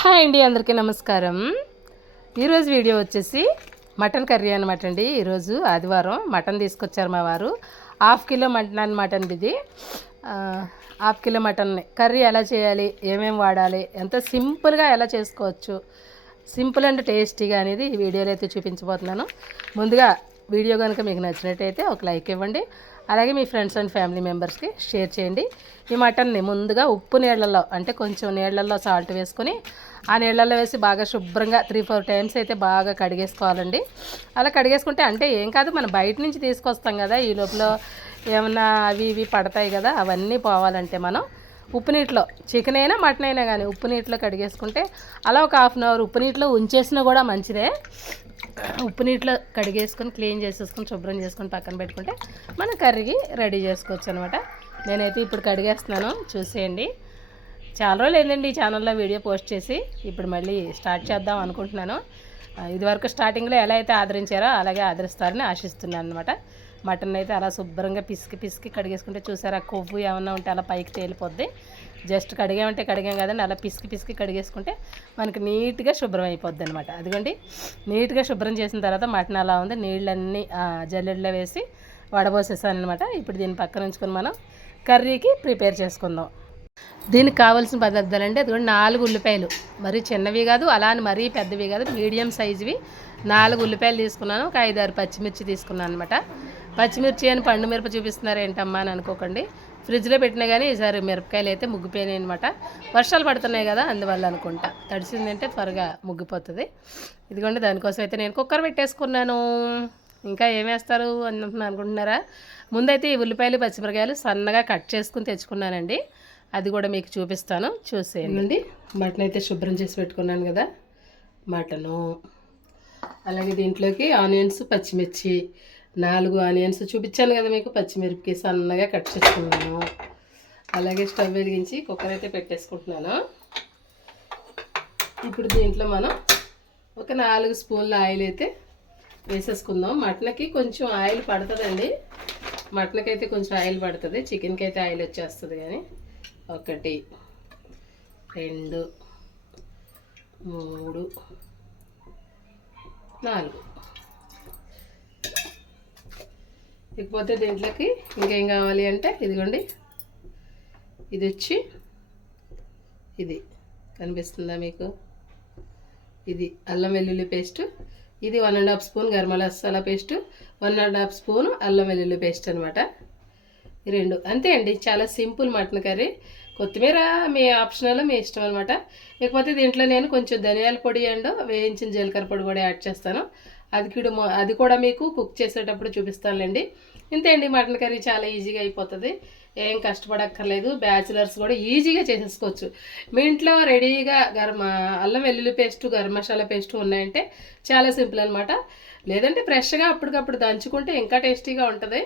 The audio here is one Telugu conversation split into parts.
హాయ్ అండి అందరికీ నమస్కారం. ఈరోజు వీడియో వచ్చేసి మటన్ కర్రీ అనమాట అండి. ఈరోజు ఆదివారం మటన్ తీసుకొచ్చారు మా వారు. హాఫ్ కిలో మటన్ అనమాట అండి ఇది. హాఫ్ కిలో మటన్ కర్రీ ఎలా చేయాలి ఏమేమి వాడాలి ఎంత సింపుల్గా ఎలా చేసుకోవచ్చు సింపుల్ అండ్ టేస్టీగా అనేది ఈ వీడియోలో అయితే చూపించబోతున్నాను. ముందుగా వీడియో కనుక మీకు నచ్చినట్టయితే ఒక లైక్ ఇవ్వండి. అలాగే మీ ఫ్రెండ్స్ అండ్ ఫ్యామిలీ మెంబర్స్కి షేర్ చేయండి. ఈ మటన్ని ముందుగా ఉప్పు నీళ్ళల్లో అంటే కొంచెం నీళ్ళల్లో సాల్ట్ వేసుకొని ఆ నీళ్ళల్లో వేసి బాగా శుభ్రంగా త్రీ ఫోర్ టైమ్స్ అయితే బాగా కడిగేసుకోవాలండి. అలా కడిగేసుకుంటే అంటే ఏం కాదు మనం బయట నుంచి తీసుకొస్తాం కదా ఈ లోపల ఏమన్నా అవి ఇవి పడతాయి కదా అవన్నీ పోవాలంటే మనం. ఉప్పు నీటిలో చికెన్ అయినా మటన్ అయినా కానీ ఉప్పు నీటిలో కడిగేసుకుంటే అలా ఒక హాఫ్ అన్ అవర్ ఉప్పు నీటిలో ఉంచేసినా కూడా మంచిదే. ఉప్పు నీటిలో కడిగేసుకొని క్లీన్ చేసేసుకొని శుభ్రం చేసుకొని పక్కన పెట్టుకుంటే మన కర్రీకి రెడీ చేసుకోవచ్చు అనమాట నేనైతే ఇప్పుడు కడిగేస్తున్నాను చూసేయండి. చాలా రోజులు ఏంటండి ఈ ఛానల్లో వీడియో పోస్ట్ చేసి. ఇప్పుడు మళ్ళీ స్టార్ట్ చేద్దాం అనుకుంటున్నాను. ఇదివరకు స్టార్టింగ్లో ఎలా అయితే ఆదరించారో అలాగే ఆదరిస్తారని ఆశిస్తున్నాను అనమాట మటన్ అయితే అలా శుభ్రంగా పిసికి పిసికి కడిగేసుకుంటే చూసారా కొవ్వు ఏమన్నా ఉంటే అలా పైకి తేలిపోద్ది. జస్ట్ కడిగామంటే కడిగాం కదండి అలా పిసికి పిసికి కడిగేసుకుంటే మనకి నీట్గా శుభ్రం అయిపోద్ది అనమాట అదిగోండి నీట్గా శుభ్రం చేసిన తర్వాత మటన్ అలా ఉంది నీళ్ళన్నీ ఆ, జల్లెడలో వేసి వడబోసేసాను అనమాట ఇప్పుడు దీన్ని పక్కన ఉంచుకొని మనం కర్రీకి ప్రిపేర్ చేసుకుందాం. దీనికి కావాల్సిన పదార్థాలు అంటే అది కూడా నాలుగు ఉల్లిపాయలు. మరీ చిన్నవి కాదు అలా అని మరీ పెద్దవి కాదు మీడియం సైజువి నాలుగు ఉల్లిపాయలు తీసుకున్నాను ఒక ఐదారు పచ్చిమిర్చి తీసుకున్నాను అనమాట పచ్చిమిర్చి అని పండు మిరప చూపిస్తున్నారు ఏంటమ్మా అని అనుకోకండి. ఫ్రిడ్జ్లో పెట్టినా కానీ ఈసారి మిరపకాయలు అయితే ముగ్గిపోయినాయి అనమాట వర్షాలు పడుతున్నాయి కదా అందువల్ల అనుకుంటా. తడిసిందంటే త్వరగా ముగ్గిపోతుంది. ఇదిగోండి దానికోసం అయితే నేను కుక్కర్ పెట్టేసుకున్నాను. ఇంకా ఏమేస్తారు అని అనుకుంటున్నారా? ముందైతే ఈ ఉల్లిపాయలు పచ్చిమిరకాయలు సన్నగా కట్ చేసుకుని తెచ్చుకున్నానండి. అది కూడా మీకు చూపిస్తాను. చూసేయండి. మటన్ అయితే శుభ్రం చేసి పెట్టుకున్నాను కదా. మటను. అలాగే దీంట్లోకి ఆనియన్స్ పచ్చిమిర్చి నాలుగు ఆనియన్స్ చూపించాను కదా మీకు పచ్చిమిరపకాయ సన్నగా కట్ చేసుకున్నాను. అలాగే స్టవ్ వెలిగించి కుక్కర్ అయితే పెట్టేసుకుంటున్నాను. ఇప్పుడు దీంట్లో మనం ఒక నాలుగు స్పూన్ల ఆయిల్ అయితే వేసేసుకుందాం. మటన్కి కొంచెం ఆయిల్ పడుతుందండి. మటన్కి అయితే కొంచెం ఆయిల్ పడుతుంది. చికెన్కి అయితే ఆయిల్ వచ్చేస్తుంది కానీ. ఒకటి రెండు మూడు నాలుగు. ఇకపోతే దీంట్లోకి ఇంకేం కావాలి అంటే ఇదిగోండి. ఇది వచ్చి ఇది కనిపిస్తుందా మీకు? ఇది అల్లం వెల్లుల్లి పేస్ట్. ఇది one and half spoon garam masala paste. One and half spoon అల్లం వెల్లుల్లి పేస్ట్ అనమాట ఈ రెండు అంతే అండి. చాలా సింపుల్ మటన్ కర్రీ. కొత్తిమీర మీ ఆప్షనల్ మీ ఇష్టం అనమాట లేకపోతే దీంట్లో నేను కొంచెం ధనియాల పొడి అండ్ వేయించిన జీలకర్ర పొడి కూడా యాడ్ చేస్తాను. అది కూడా అది కూడా మీకు కుక్ చేసేటప్పుడు చూపిస్తానులేండి. ఇంతే అండి మటన్ కర్రీ చాలా ఈజీగా అయిపోతుంది. ఏం కష్టపడక్కర్లేదు బ్యాచిలర్స్ కూడా ఈజీగా చేసేసుకోవచ్చు. మీ ఇంట్లో రెడీగా గరం అల్లం వెల్లుల్లి పేస్ట్ గరం మసాలా పేస్ట్ ఉన్నాయంటే చాలా సింపుల్ అనమాట లేదంటే ఫ్రెష్గా అప్పటికప్పుడు దంచుకుంటే ఇంకా టేస్టీగా ఉంటుంది.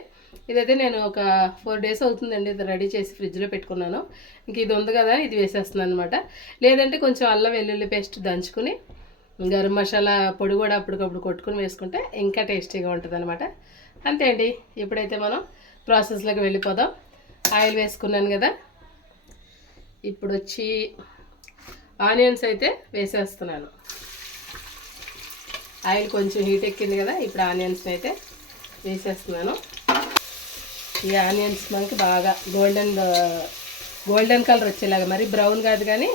ఇదైతే నేను ఒక ఫోర్ డేస్ అవుతుందండి ఇది రెడీ చేసి ఫ్రిడ్జ్లో పెట్టుకున్నాను. ఇంక ఇది ఉంది కదా ఇది వేసేస్తున్నాను అనమాట లేదంటే కొంచెం అల్లం వెల్లుల్లి పేస్ట్ దంచుకుని గరం మసాలా పొడి కూడా అప్పటికప్పుడు కొట్టుకుని వేసుకుంటే ఇంకా టేస్టీగా ఉంటుంది అనమాట అంతే అండి. ఇప్పుడైతే మనం ప్రాసెస్లోకి వెళ్ళిపోదాం. ఆయిల్ వేసుకున్నాను కదా. ఇప్పుడు వచ్చి ఆనియన్స్ అయితే వేసేస్తున్నాను. ఆయిల్ కొంచెం హీట్ ఎక్కింది కదా ఇప్పుడు ఆనియన్స్ అయితే వేసేస్తున్నాను. ఈ ఆనియన్స్ మనకి బాగా గోల్డెన్ గోల్డెన్ కలర్ వచ్చేలాగా మరి బ్రౌన్ కాదు కానీ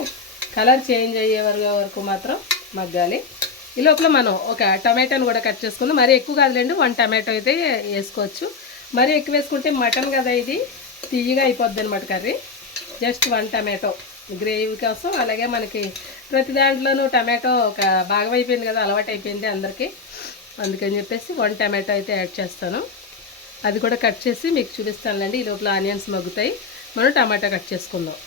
కలర్ చేంజ్ అయ్యే వరకు వరకు మాత్రం మగ్గాలి. ఈ లోపల మనం ఒక టమాటాను కూడా కట్ చేసుకుందాం. మరి ఎక్కువ కాదులేండి వన్ టమాటో అయితే వేసుకోవచ్చు. మరి ఎక్కువ వేసుకుంటే మటన్ కదా ఇది? తీయగా అయిపోద్ది అనమాట curry. Just one tomato gravy కోసం. అలాగే మనకి ప్రతి దాంట్లోనూ టమాటో ఒక భాగం అయిపోయింది కదా అలవాటు అయిపోయింది అందరికీ. అందుకని చెప్పేసి వన్ టమాటో అయితే యాడ్ చేస్తాను. అది కూడా కట్ చేసి మీకు చూపిస్తానులేండి. ఈ లోపల ఆనియన్స్ మగ్గుతాయి. మనం టమాటా కట్ చేసుకుందాం.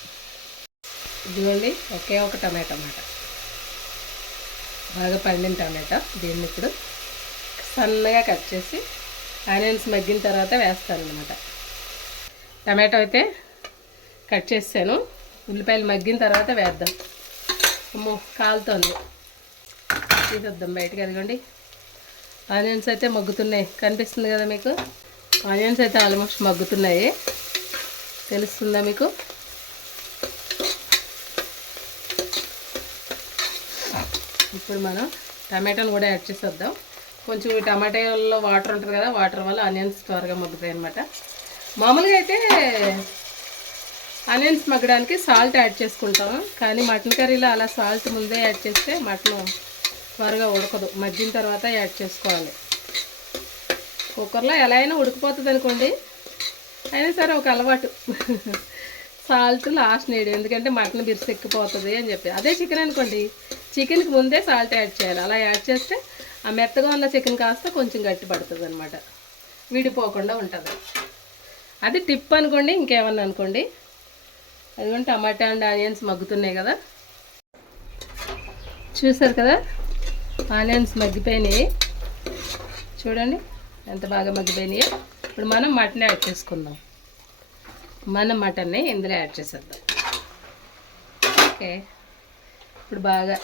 ఇదిగోండి ఒకే ఒక టమాటా అన్నమాట. బాగా పండిన టమాటా. దీన్ని ఇప్పుడు సన్నగా కట్ చేసి ఆనియన్స్ మగ్గిన తర్వాత వేస్తాను అనమాట టమాటో అయితే కట్ చేసాను. ఉల్లిపాయలు మగ్గిన తర్వాత వేద్దాం. అమ్మో కాలుతోంది. తీసేద్దాం బయటకు అదిగోండి. ఆనియన్స్ అయితే మగ్గుతున్నాయి. కనిపిస్తుంది కదా మీకు? ఆనియన్స్ అయితే ఆల్మోస్ట్ మగ్గుతున్నాయి. తెలుస్తుందా మీకు? ఇప్పుడు మనం టమాటాలు కూడా యాడ్ చేసేద్దాం. కొంచెం ఈ టమాటాలో వాటర్ ఉంటుంది కదా వాటర్ వల్ల ఆనియన్స్ త్వరగా మగ్గుతాయి అనమాట మామూలుగా అయితే ఆనియన్స్ మగ్గడానికి సాల్ట్ యాడ్ చేసుకుంటాం. కానీ మటన్ కర్రీలో అలా సాల్ట్ ముందే యాడ్ చేస్తే మటన్ త్వరగా ఉడకదు. మగ్గిన తర్వాత యాడ్ చేసుకోవాలి. కుక్కర్లో ఎలా అయినా ఉడికిపోతుంది అనుకోండి. అయినా సరే ఒక అలవాటు. సాల్ట్ లాస్ట్ నేడు. ఎందుకంటే మటన్ బిర్స్ ఎక్కిపోతుంది అని చెప్పి. అదే చికెన్ అనుకోండి. చికెన్కి ముందే సాల్ట్ యాడ్ చేయాలి. అలా యాడ్ చేస్తే ఆ మెత్తగా ఉన్న చికెన్ కాస్త కొంచెం గట్టి పడుతుంది అనమాట విడిపోకుండా ఉంటుంది. అది టిప్ అనుకోండి ఇంకేమన్నా అనుకోండి. అదిగోండి టమాటా అండ్ ఆనియన్స్ మగ్గుతున్నాయి కదా. చూసారు కదా? ఆనియన్స్ మగ్గిపోయినాయి. చూడండి ఎంత బాగా మగ్గిపోయినాయి. ఇప్పుడు మనం మటన్ యాడ్ చేసుకుందాం. మనం మటన్ని ఇందులో యాడ్ చేసేద్దాం. ఓకే. ఇప్పుడు బాగా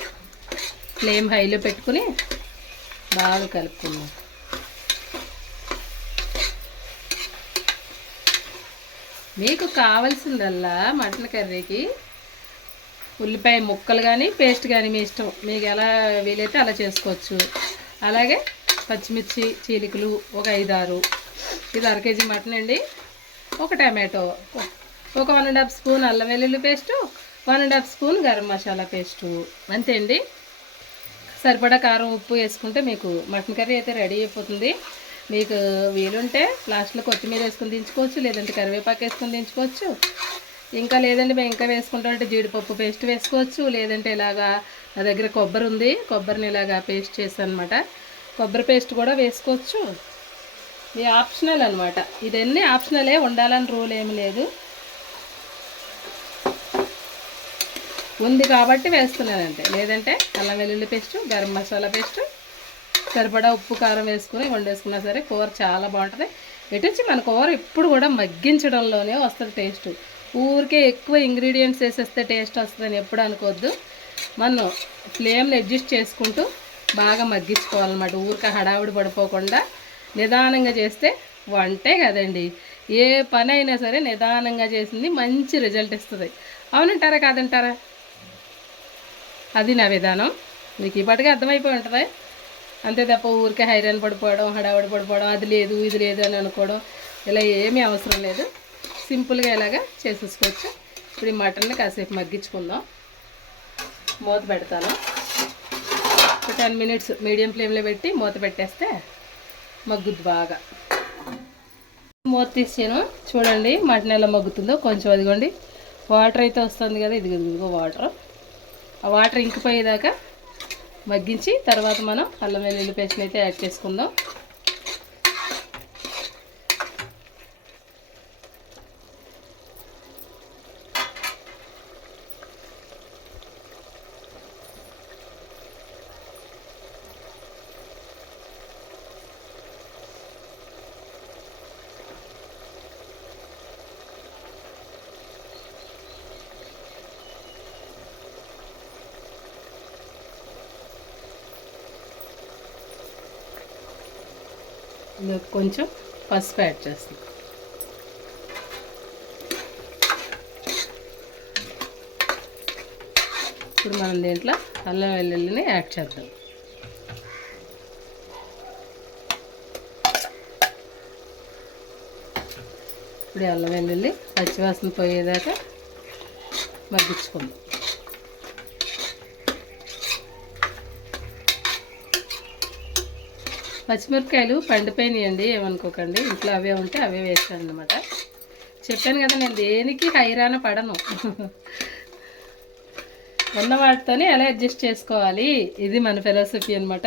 ఫ్లేమ్ హైలో పెట్టుకుని బాగా కలుపుకుందాం. మీకు కావలసిందల్లా మటన్ కర్రీకి ఉల్లిపాయ ముక్కలు కానీ పేస్ట్ కానీ మీ ఇష్టం. మీకు ఎలా వీలైతే అలా చేసుకోవచ్చు. అలాగే పచ్చిమిర్చి చీలికలు ఒక ఐదారు. ఇది అర కేజీ మటన్ అండి. ఒక టమాటో. ఒక వన్ అండ్ హాఫ్ స్పూన్ అల్లం వెల్లుల్లి paste one and half spoon garam masala paste. అంతే అండి. సరిపడా కారం ఉప్పు వేసుకుంటే మీకు మటన్ కర్రీ అయితే రెడీ అయిపోతుంది. మీకు వీలుంటే లాస్ట్లో కొత్తిమీర వేసుకొని దించుకోవచ్చు లేదంటే కరివేపాకు వేసుకొని దించుకోవచ్చు. ఇంకా లేదంటే మేము ఇంకా వేసుకుంటామంటే జీడిపప్పు పేస్ట్ వేసుకోవచ్చు లేదంటే ఇలాగా నా దగ్గర కొబ్బరి ఉంది కొబ్బరిని ఇలాగా పేస్ట్ చేస్తాను అనమాట కొబ్బరి పేస్ట్ కూడా వేసుకోవచ్చు. ఇది ఆప్షనల్ అనమాట ఇదన్నీ ఆప్షనలే ఉండాలని రూల్ ఏమి లేదు. ఉంది కాబట్టి వేస్తున్నానంటే లేదంటే అల్లం వెల్లుల్లి పేస్ట్ గరం మసాలా పేస్ట్ సరిపడా ఉప్పు కారం వేసుకుని వండేసుకున్నా సరే కూర చాలా బాగుంటుంది. ఎటు వచ్చి మన కూర ఇప్పుడు కూడా మగ్గించడంలోనే వస్తుంది టేస్ట్. ఊరికే ఎక్కువ ఇంగ్రీడియంట్స్ వేసేస్తే టేస్ట్ వస్తుందని ఎప్పుడు అనుకోవద్దు మనం ఫ్లేమ్ని అడ్జస్ట్ చేసుకుంటూ బాగా మగ్గించుకోవాలన్నమాట. ఊరికే హడావుడి పడిపోకుండా నిదానంగా చేస్తే వంటే కదండి. ఏ పని అయినా సరే నిదానంగా చేసింది మంచి రిజల్ట్ ఇస్తుంది. అవునంటారా కాదంటారా? అది నా విధానం. మీకు ఇప్పటికే అర్థమైపోయి ఉంటుంది. అంతే తప్ప ఊరికే హైరాన్ పడిపోవడం హడావడి పడిపోవడం అది లేదు ఇది లేదు అని అనుకోవడం ఇలా ఏమీ అవసరం లేదు. సింపుల్గా ఇలాగా చేసేసుకోవచ్చు. ఇప్పుడు ఈ మటన్ని కాసేపు మగ్గించుకుందాం. మూత పెడతాను. ఒక టెన్ మినిట్స్ మీడియం ఫ్లేమ్లో పెట్టి మూత పెట్టేస్తే మగ్గుద్ది బాగా. మూత తీసాను చూడండి మటన్ ఎలా మగ్గుతుందో కొంచెం అదిగోండి. వాటర్ అయితే వస్తుంది కదా ఇది ఇదిగో వాటర్. ఆ వాటర్ ఇంకిపోయేదాకా మగ్గించి తర్వాత మనం అల్లం వెల్లుల్లి పేస్ట్ని అయితే యాడ్ చేసుకుందాం. ఇందులోకి కొంచెం పసుపు యాడ్ చేస్తాం. ఇప్పుడు మనం దీంట్లో అల్లం వెల్లుల్లిని యాడ్ చేద్దాం. ఇప్పుడు అల్లం వెల్లుల్లి పచ్చివాసన పోయేదాకా మగ్గించుకుందాం. పచ్చిమిరపకాయలు పండిపోయినాయండి ఏమనుకోకండి. ఇంట్లో అవే ఉంటే అవే వేస్తాను అనమాట చెప్పాను కదా నేను దేనికి హైరాణ పడను. ఉన్న వాటితోనే ఎలా అడ్జస్ట్ చేసుకోవాలి? ఇది మన ఫిలాసఫీ అనమాట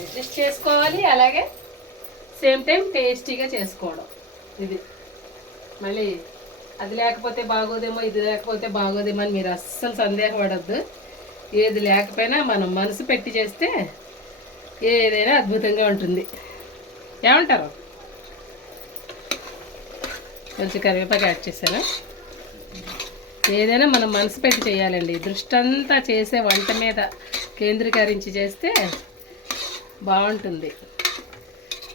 అడ్జస్ట్ చేసుకోవాలి అలాగే సేమ్ టైం టేస్టీగా చేసుకోవడం. ఇది. మళ్ళీ అది లేకపోతే బాగోదేమో ఇది లేకపోతే బాగోదేమో అని మీరు అస్సలు సందేహపడద్దు. ఏది లేకపోయినా మనం మనసు పెట్టి చేస్తే ఏదైనా అద్భుతంగా ఉంటుంది. ఏమంటారు? కొంచెం కరివేపాకు యాడ్ చేశాను? ఏదైనా మనం మనసు పెట్టి చేయాలండి. దృష్టి అంతా చేసే వంట మీద కేంద్రీకరించి చేస్తే బాగుంటుంది.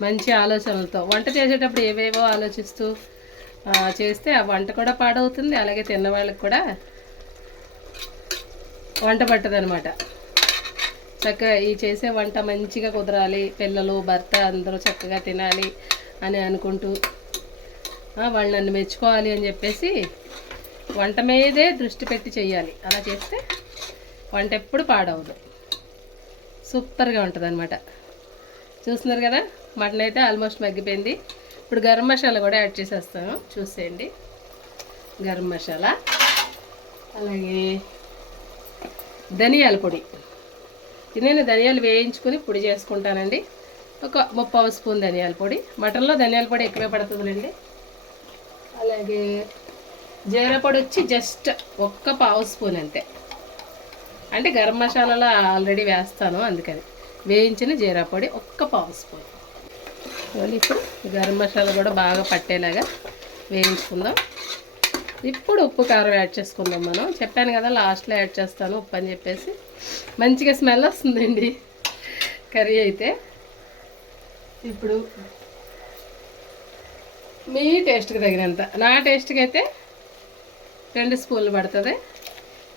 మంచి ఆలోచనలతో. వంట చేసేటప్పుడు ఏవేవో ఆలోచిస్తూ చేస్తే ఆ వంట కూడా పాడవుతుంది. అలాగే తిన్నవాళ్ళకి కూడా వంట పట్టదనమాట చక్కగా ఈ చేసే వంట మంచిగా కుదరాలి. పిల్లలు భర్త అందరూ చక్కగా తినాలి అని అనుకుంటూ వాళ్ళు నన్ను మెచ్చుకోవాలి అని చెప్పేసి వంట మీదే దృష్టి పెట్టి చేయాలి అలా చేస్తే వంట ఎప్పుడు పాడవదు. సూపర్గా ఉంటుంది అనమాట చూస్తున్నారు కదా? మటన్ అయితే ఆల్మోస్ట్ మగ్గిపోయింది. ఇప్పుడు గరం మసాలా కూడా యాడ్ చేసేస్తాను. చూసేయండి. గరం మసాలా. అలాగే ధనియాల పొడి. నేను ధనియాలు వేయించుకుని పొడి చేసుకుంటానండి. ఒక ముప్పావు స్పూన్ ధనియాల పొడి. మటన్లో ధనియాల పొడి ఎక్కువే పడుతుందండి. అలాగే జీరా పొడి వచ్చి జస్ట్ ఒక్క పావు స్పూన్ అంతే. అంటే గరం మసాలాలో ఆల్రెడీ వేస్తాను అందుకని. వేయించిన జీరా పొడి ఒక్క పావు స్పూన్. ఇప్పుడు గరం మసాలా కూడా బాగా పట్టేలాగా వేయించుకుందాం. ఇప్పుడు ఉప్పు కారం యాడ్ చేసుకుందాం మనం. చెప్పాను కదా లాస్ట్లో యాడ్ చేస్తాను ఉప్పు అని చెప్పేసి. మంచిగా స్మెల్ వస్తుందండి కర్రీ అయితే. ఇప్పుడు మీ టేస్ట్కి తగినంత. నా టేస్ట్కి అయితే రెండు స్పూన్లు పడుతుంది.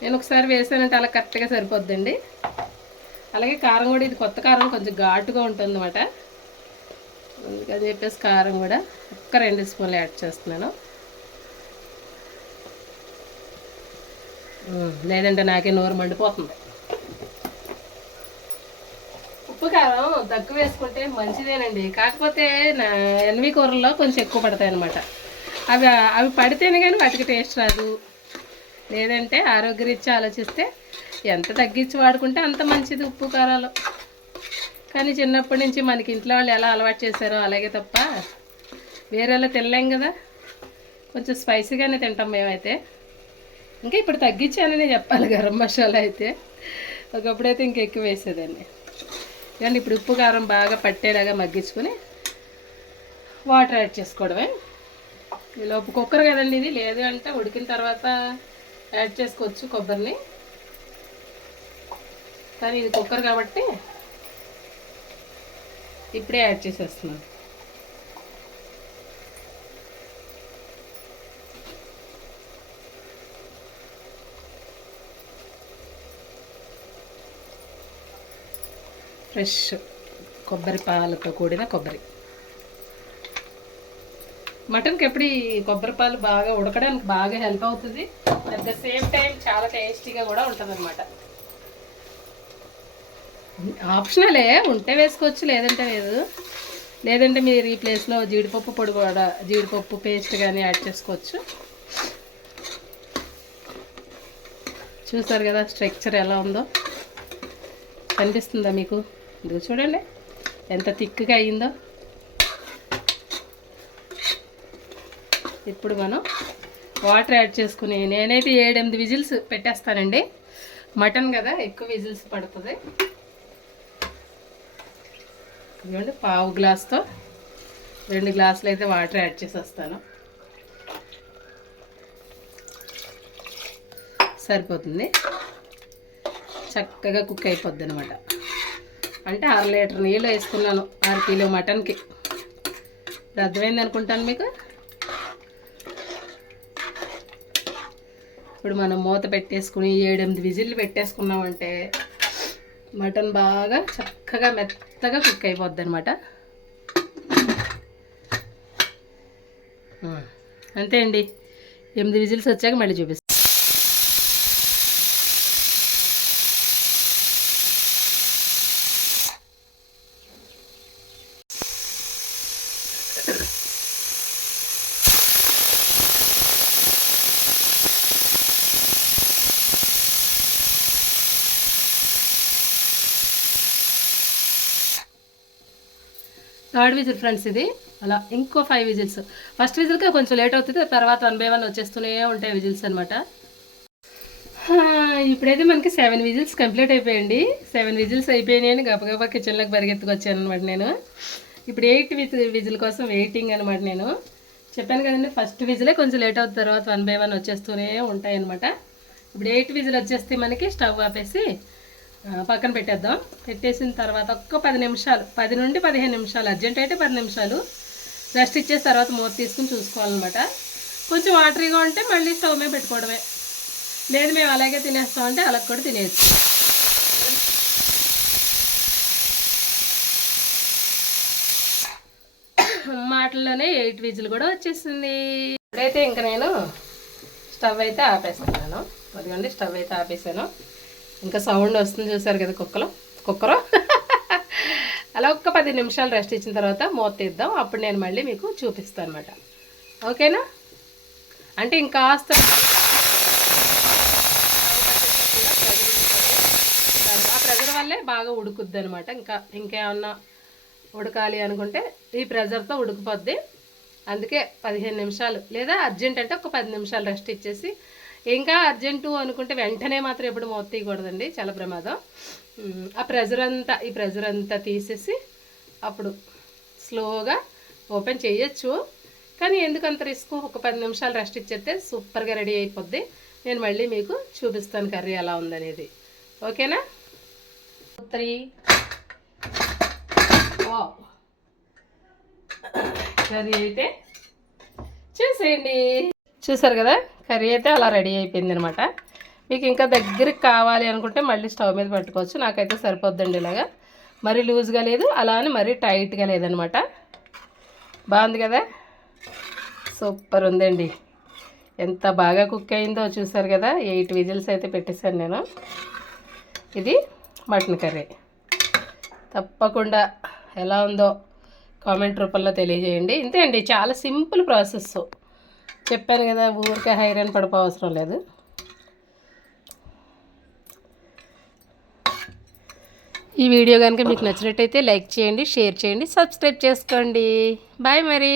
నేను ఒకసారి వేసానంటే అలా కరెక్ట్గా సరిపోద్దండి. అలాగే కారం కూడా ఇది కొత్త కారం కొంచెం ఘాటుగా ఉంటుంది అన్నమాట అందుకని చెప్పేసి కారం కూడా ఒక్క రెండు స్పూన్లు యాడ్ చేస్తున్నాను. లేదంటే నాకే నోరు మండిపోతుంది. ఉప్పు కారం తక్కువ వేసుకుంటే మంచిదేనండి. కాకపోతే నా ఎన్వి కూరల్లో కొంచెం ఎక్కువ పడతాయి అనమాట అవి అవి పడితేనే కానీ వాటికి టేస్ట్ రాదు. లేదంటే ఆరోగ్యరీత్యా ఆలోచిస్తే ఎంత తగ్గించి వాడుకుంటే అంత మంచిది ఉప్పు కారాలు. కానీ చిన్నప్పటి నుంచి మనకి ఇంట్లో వాళ్ళు ఎలా అలవాటు చేశారో అలాగే తప్ప వేరేలా తినలేం కదా. కొంచెం స్పైసీగానే తింటాం మేమైతే. ఇంకా ఇప్పుడు తగ్గించానని చెప్పాలి గరం మసాలా అయితే. ఒకప్పుడైతే ఇంకా ఎక్కువ వేసేదాన్ని. కానీ ఇప్పుడు ఉప్పు కారం బాగా పట్టేలాగా మగ్గించుకొని వాటర్ యాడ్ చేసుకోవడమే. లోపు కుక్కర్ కదండి ఇది. లేదు అంటే ఉడికిన తర్వాత యాడ్ చేసుకోవచ్చు కొబ్బరిని. కానీ ఇది కుక్కర్ కాబట్టి ఇప్పుడే యాడ్ చేసేస్తున్నాను. ఫ్రెష్ కొబ్బరి పాలతో కూడిన కొబ్బరి. మటన్కి ఎప్పుడు కొబ్బరి పాలు బాగా ఉడకడానికి బాగా హెల్ప్ అవుతుంది. అట్ ద సేమ్ టైం చాలా టేస్టీగా కూడా ఉంటుంది అనమాట ఆప్షనలే ఉంటే వేసుకోవచ్చు లేదంటే లేదు. లేదంటే మీరు ఈ ప్లేస్లో జీడిపప్పు పొడి కూడా జీడిపప్పు పేస్ట్ కానీ యాడ్ చేసుకోవచ్చు. చూసారు కదా స్ట్రక్చర్ ఎలా ఉందో? కనిపిస్తుందా మీకు? ఇది చూడండి ఎంత థిక్గా అయిందో. ఇప్పుడు మనం వాటర్ యాడ్ చేసుకుని నేనైతే ఏడెనిమిది విజిల్స్ పెట్టేస్తానండి. మటన్ కదా ఎక్కువ విజిల్స్ పడుతుంది. ఇదిగోండి పావు గ్లాస్తో రెండు గ్లాసులు అయితే వాటర్ యాడ్ చేసేస్తాను. సరిపోతుంది. చక్కగా కుక్ అయిపోద్ది అనమాట అంటే అర లీటర్ నీళ్ళు వేసుకున్నాను అర కిలో మటన్కి. ఇప్పుడు అర్థమైంది అనుకుంటాను మీకు? ఇప్పుడు మనం మూత పెట్టేసుకుని ఏడెనిమిది విజిల్లు పెట్టేసుకున్నామంటే మటన్ బాగా చక్కగా మెత్తగా కుక్ అయిపోద్ది అనమాట అంతే అండి. ఎనిమిది విజిల్స్ వచ్చాక మళ్ళీ చూపిస్తాను థర్డ్ విజిల్ ఫ్రెండ్స్ ఇది. అలా ఇంకో ఫైవ్ విజిల్స్. ఫస్ట్ విజిల్కే కొంచెం లేట్ అవుతుంది తర్వాత వన్ బై వన్ వచ్చేస్తూనే ఉంటాయి విజిల్స్ అనమాట ఇప్పుడైతే మనకి సెవెన్ విజిల్స్ కంప్లీట్ అయిపోయండి. సెవెన్ విజిల్స్ అయిపోయినాయని గబగబా కిచెన్లోకి పరిగెత్తుకొచ్చాను అనమాట నేను. ఇప్పుడు ఎయిట్ విజ్ విజిల్ కోసం వెయిటింగ్ అనమాట నేను. చెప్పాను కదండి ఫస్ట్ విజిలే కొంచెం లేట్ అవుతుంది తర్వాత వన్ బై వన్ వచ్చేస్తూనే ఉంటాయి అనమాట ఇప్పుడు ఎయిట్ విజిల్ వచ్చేస్తే మనకి స్టవ్ ఆపేసి పక్కన పెట్టేద్దాం. పెట్టేసిన తర్వాత ఒక్క పది నిమిషాలు పది నుండి పదిహేను నిమిషాలు అర్జెంట్ అయితే పది నిమిషాలు రెస్ట్ ఇచ్చేసిన తర్వాత మూత తీసుకుని చూసుకోవాలన్నమాట. కొంచెం వాటరీగా ఉంటే మళ్ళీ స్టవ్ మీద పెట్టుకోవడమే. లేదు మేము అలాగే తినేస్తాం అంటే అలా కూడా తినేయచ్చు. మాటల్లోనే ఎయిట్ విజిల్ కూడా వచ్చేసింది. ఇప్పుడైతే ఇంకా నేను స్టవ్ అయితే ఆపేస్తున్నాను అదిగోండి స్టవ్ అయితే ఆపేసాను. ఇంకా సౌండ్ వస్తుంది చూసారు కదా కుక్కలో? కుక్కరు? అలా ఒక్క పది నిమిషాలు రెస్ట్ ఇచ్చిన తర్వాత మూత తీద్దాం. అప్పుడు నేను మళ్ళీ మీకు చూపిస్తాను అనమాట ఓకేనా? అంటే ఇంకాస్త ఆ ప్రెజర్ వల్లే బాగా ఉడుకుద్ది అనమాట ఇంకా ఇంకేమన్నా ఉడకాలి అనుకుంటే ఈ ప్రెజర్తో ఉడికిపోద్ది. అందుకే పదిహేను నిమిషాలు లేదా అర్జెంట్ అంటే ఒక పది నిమిషాలు రెస్ట్ ఇచ్చేసి ఇంకా అర్జెంటు అనుకుంటే వెంటనే మాత్రం ఎప్పుడు మూత తీయకూడదండి. చాలా ప్రమాదం. ఆ ప్రెజర్ అంతా ఈ ప్రెజర్ అంతా తీసేసి అప్పుడు స్లోగా ఓపెన్ చేయొచ్చు. కానీ ఎందుకు అంత రిస్క్? ఒక పది నిమిషాలు రెస్ట్ ఇచ్చేస్తే సూపర్గా రెడీ అయిపోద్ది. నేను మళ్ళీ మీకు చూపిస్తాను కర్రీ ఎలా ఉందనేది. ఓకేనా? త్రీ. కర్రీ అయితే చూసేయండి. చూసారు కదా? కర్రీ అయితే అలా రెడీ అయిపోయింది అనమాట మీకు ఇంకా దగ్గరికి కావాలి అనుకుంటే మళ్ళీ స్టవ్ మీద పెట్టుకోవచ్చు. నాకైతే సరిపోద్దండి ఇలాగా. మరీ లూజ్గా లేదు అలా అని మరీ టైట్గా లేదనమాట. బాగుంది కదా? సూపర్ ఉందండి. ఎంత బాగా కుక్ అయిందో చూసారు కదా? ఎయిట్ విజిల్స్ అయితే పెట్టేశాను నేను. ఇది మటన్ కర్రీ. తప్పకుండా ఎలా ఉందో కామెంట్ రూపంలో తెలియజేయండి. ఇంతే అండి చాలా సింపుల్ ప్రాసెస్. చెప్పాను కదా ఊరికే హైరాన్ పడిపో అవసరం లేదు. ఈ వీడియో కనుక మీకు నచ్చినట్టయితే లైక్ చేయండి షేర్ చేయండి సబ్స్క్రైబ్ చేసుకోండి. బాయ్ మరి.